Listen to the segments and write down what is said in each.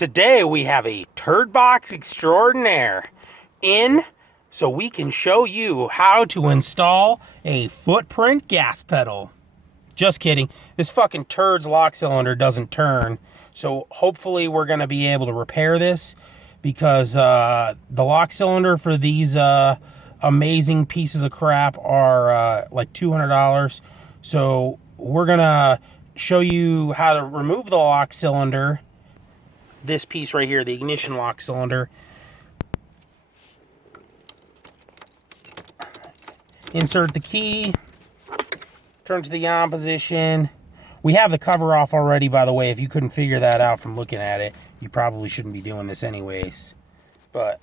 Today we have a turd box extraordinaire in so we can show you how to install a footprint gas pedal. Just kidding. This fucking turd's lock cylinder doesn't turn. So hopefully we're going to be able to repair this because the lock cylinder for these amazing pieces of crap are like $200. So we're going to show you how to remove the lock cylinder. This piece right here, the ignition lock cylinder. Insert the key. Turn to the on position. We have the cover off already, by the way. If you couldn't figure that out from looking at it, you probably shouldn't be doing this anyways. But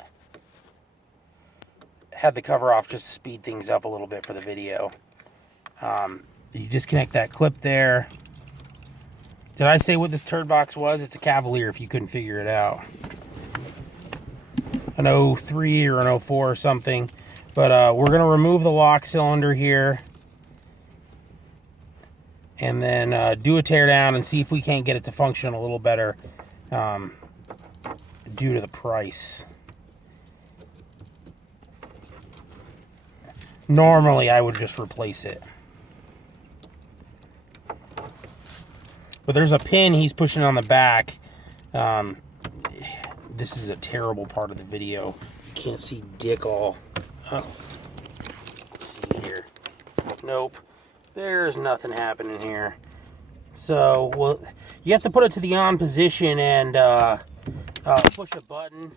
had the cover off just to speed things up a little bit for the video. You disconnect that clip there. Did I say what this turd box was? It's a Cavalier if you couldn't figure it out. An 03 or an 04 or something. But we're going to remove the lock cylinder here. And then do a teardown and see if we can't get it to function a little better due to the price. Normally, I would just replace it. But there's a pin he's pushing on the back. This is a terrible part of the video. You can't see dick all. Oh. Let's see here. Nope. There's nothing happening here. So, well, you have to put it to the on position and push a button.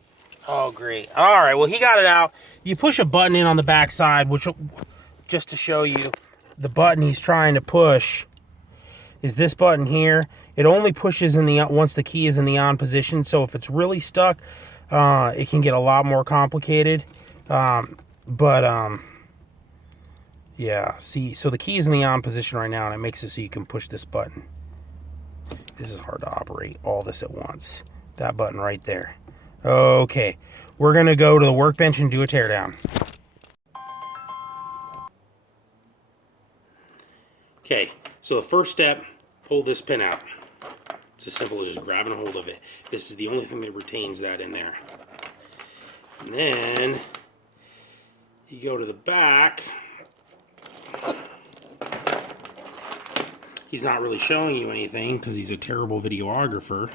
Oh, great. All right, well, he got it out. You push a button in on the back side, which, just to show you, the button he's trying to push is this button here. It only pushes in the once the key is in the on position. So if it's really stuck, it can get a lot more complicated. Yeah, see, so the key is in the on position right now, and it makes it so you can push this button. This is hard to operate, all this at once. That button right there. Okay, we're gonna go to the workbench and do a teardown. Okay, so the first step, pull this pin out. It's as simple as just grabbing a hold of it. This is the only thing that retains that in there. And then you go to the back. He's not really showing you anything because he's a terrible videographer.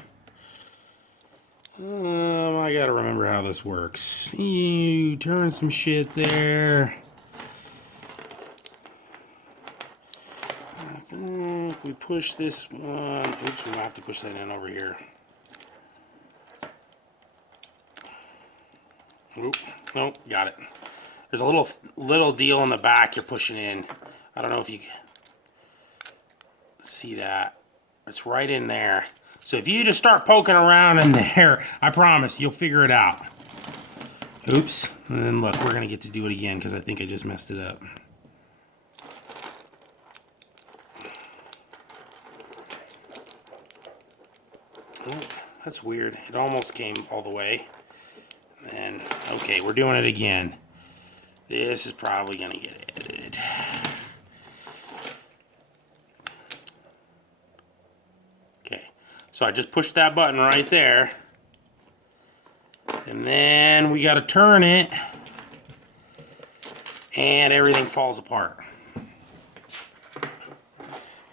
I gotta remember how this works. You turn some shit there. I think we push this one. Oops, we might have to push that in over here. Oop, nope, got it. There's a little deal in the back you're pushing in. I don't know if you can see that. It's right in there. So if you just start poking around in there, I promise you'll figure it out. Oops. And then look, we're gonna get to do it again because I think I just messed it up. Oh, that's weird. It almost came all the way. And okay, we're doing it again. This is probably gonna get edited. Okay, so I just pushed that button right there. And then we gotta turn it. And everything falls apart.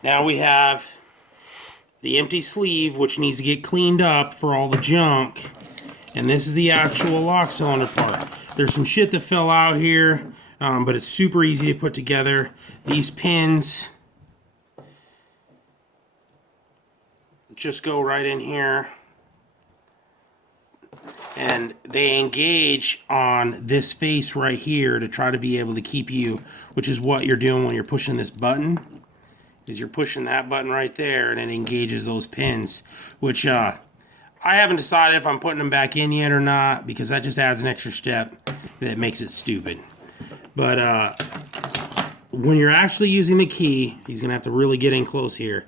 Now we have the empty sleeve, which needs to get cleaned up for all the junk. And this is the actual lock cylinder part. There's some shit that fell out here, but it's super easy to put together. These pins just go right in here. And they engage on this face right here to try to be able to keep you, which is what you're doing when you're pushing this button, is you're pushing that button right there and it engages those pins, which I haven't decided if I'm putting them back in yet or not because that just adds an extra step that makes it stupid. But when you're actually using the key, he's gonna have to really get in close here.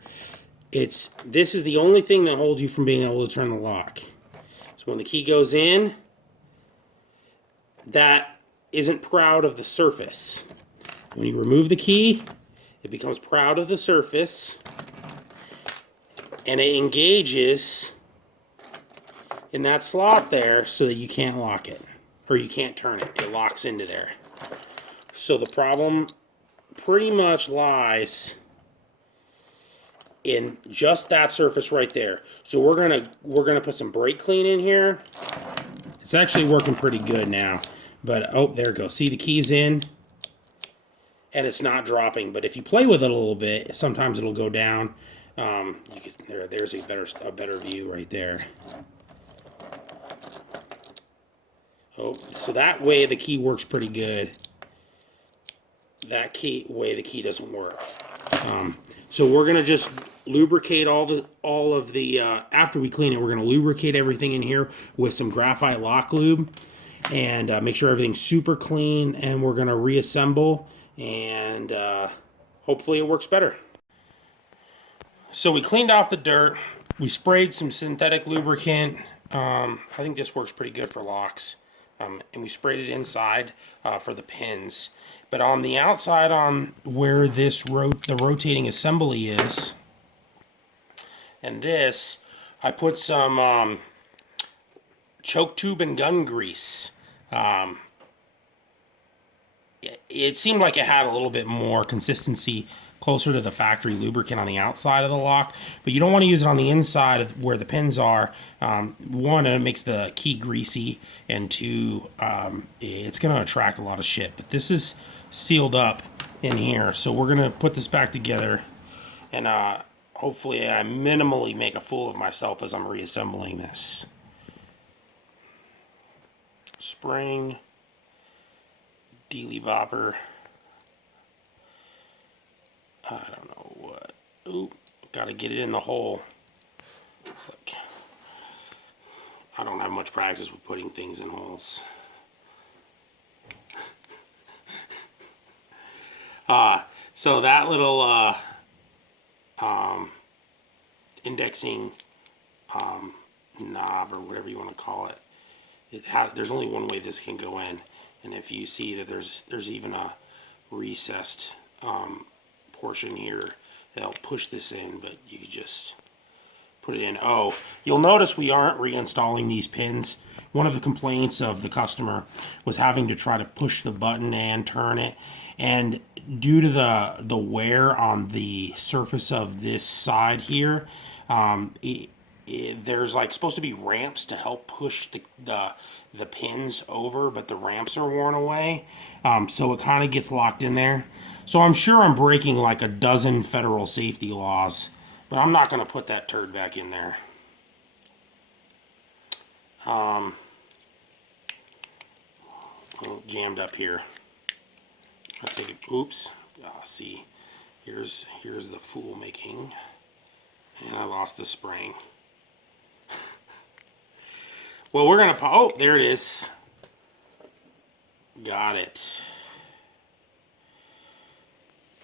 This is the only thing that holds you from being able to turn the lock. So when the key goes in, that isn't proud of the surface. When you remove the key, it becomes proud of the surface and it engages in that slot there so that you can't lock it, or you can't turn it. It locks into there. So the problem pretty much lies in just that surface right there. So we're gonna put some brake clean in here. It's actually working pretty good now. But oh, there it goes. See, the key's in and it's not dropping. But if you play with it a little bit, sometimes it'll go down. There's a better view right there. Oh, so that way the key works pretty good. That way the key doesn't work. So we're gonna just lubricate all of the after we clean it. We're gonna lubricate everything in here with some graphite lock lube and make sure everything's super clean. And we're gonna reassemble and hopefully it works better. So we cleaned off the dirt. We sprayed some synthetic lubricant. I think this works pretty good for locks. And we sprayed it inside for the pins. But on the outside, on where this the rotating assembly is, and this, I put some choke tube and gun grease. It seemed like it had a little bit more consistency closer to the factory lubricant on the outside of the lock, but you don't want to use it on the inside of where the pins are. One, it makes the key greasy, and two, it's going to attract a lot of shit. But this is sealed up in here, so we're going to put this back together, and hopefully I minimally make a fool of myself as I'm reassembling this. Spring, dealy bopper. I don't know what. Ooh, gotta get it in the hole. It's like, I don't have much practice with putting things in holes. So that little indexing knob, or whatever you want to call it, there's only one way this can go in, and if you see that there's even a recessed portion here that'll push this in, but you could just put it in. Oh, you'll notice we aren't reinstalling these pins. One of the complaints of the customer was having to try to push the button and turn it, and due to the wear on the surface of this side here, there's like supposed to be ramps to help push the pins over, but the ramps are worn away, so it kind of gets locked in there. So I'm sure I'm breaking like a dozen federal safety laws, but I'm not going to put that turd back in there. Jammed up here. I'll take it. Oops. See, here's the fool making, and I lost the spring. Well, we're gonna. Oh, there it is. Got it.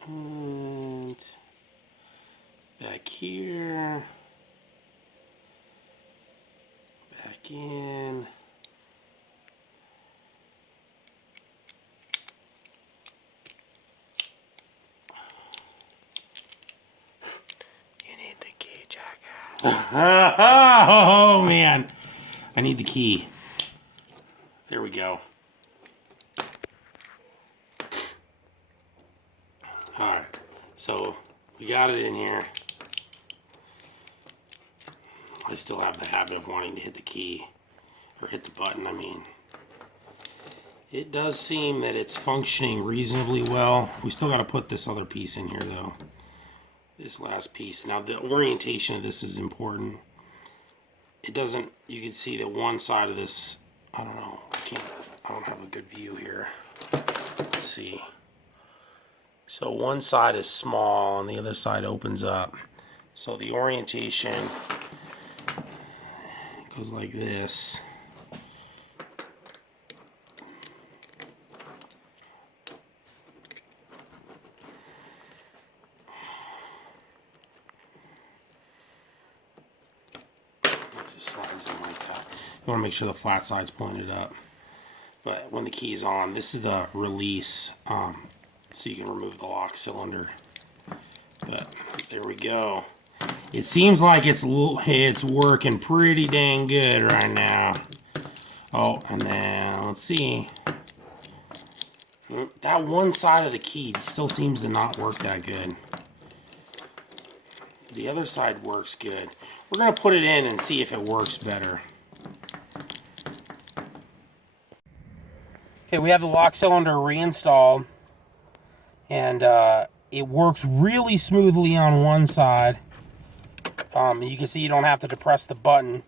And back here. Back in. You need the key, jackass. Oh, man. I need the key. There we go. Alright, so we got it in here. I still have the habit of wanting to hit the key, or hit the button, I mean. It does seem that it's functioning reasonably well. We still got to put this other piece in here, though. This last piece. Now, the orientation of this is important. It doesn't, you can see that one side of this, I don't know, I don't have a good view here. Let's see. So one side is small and the other side opens up. So the orientation goes like this. Just slides in like that. You want to make sure the flat side's pointed up. But when the key's on, this is the release. So you can remove the lock cylinder. But there we go. It seems like it's working pretty dang good right now. Oh, and then let's see. That one side of the key still seems to not work that good. The other side works good. We're going to put it in and see if it works better. Okay, we have the lock cylinder reinstalled. And it works really smoothly on one side. You can see you don't have to depress the button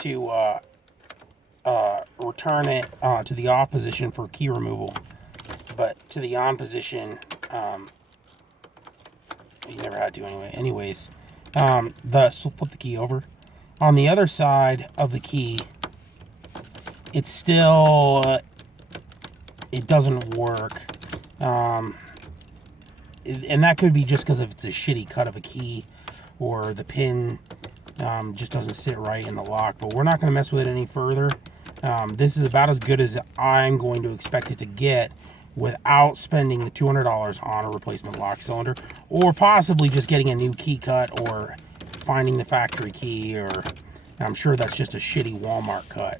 to return it to the off position for key removal. But to the on position, you never had to anyway. Anyways, so flip the key over. On the other side of the key, it's still, it doesn't work. And that could be just because if it's a shitty cut of a key, or the pin just doesn't sit right in the lock. But we're not going to mess with it any further. This is about as good as I'm going to expect it to get without spending the $200 on a replacement lock cylinder, or possibly just getting a new key cut, or finding the factory key, or I'm sure that's just a shitty Walmart cut,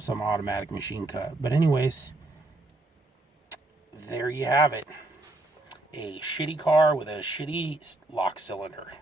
some automatic machine cut. But anyways, there you have it. A shitty car with a shitty lock cylinder.